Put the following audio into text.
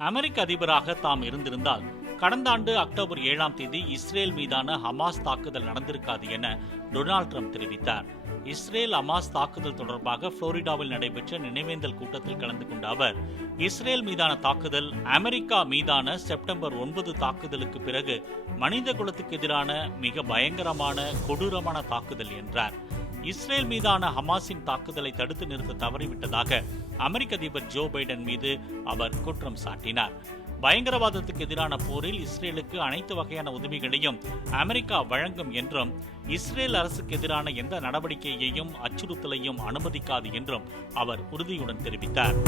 அமெரிக்க அதிபராக தாம் இருந்திருந்தால் கடந்த ஆண்டு அக்டோபர் 7ஆம் தேதி இஸ்ரேல் மீதான ஹமாஸ் தாக்குதல் நடந்திருக்காது என டொனால்ட் ட்ரம்ப் தெரிவித்தார். இஸ்ரேல் ஹமாஸ் தாக்குதல் தொடர்பாக புளோரிடாவில் நடைபெற்ற நினைவேந்தல் கூட்டத்தில் கலந்து கொண்ட அவர், இஸ்ரேல் மீதான தாக்குதல் அமெரிக்கா மீதான செப்டம்பர் 9 தாக்குதலுக்கு பிறகு மனித குலத்துக்கு எதிரான மிக பயங்கரமான கொடூரமான தாக்குதல் என்றார். இஸ்ரேல் மீதான ஹமாஸின் தாக்குதலை தடுத்து நிறுத்த தவறிவிட்டதாக அமெரிக்க அதிபர் ஜோ பைடன் மீது அவர் குற்றம் சாட்டினார். பயங்கரவாதத்துக்கு எதிரான போரில் இஸ்ரேலுக்கு அனைத்து வகையான உதவிகளையும் அமெரிக்கா வழங்கும் என்றும், இஸ்ரேல் அரசுக்கு எதிரான எந்த நடவடிக்கையையும் அச்சுறுத்தலையும் அனுமதிக்காது என்றும் அவர் உறுதியுடன் தெரிவித்தார்.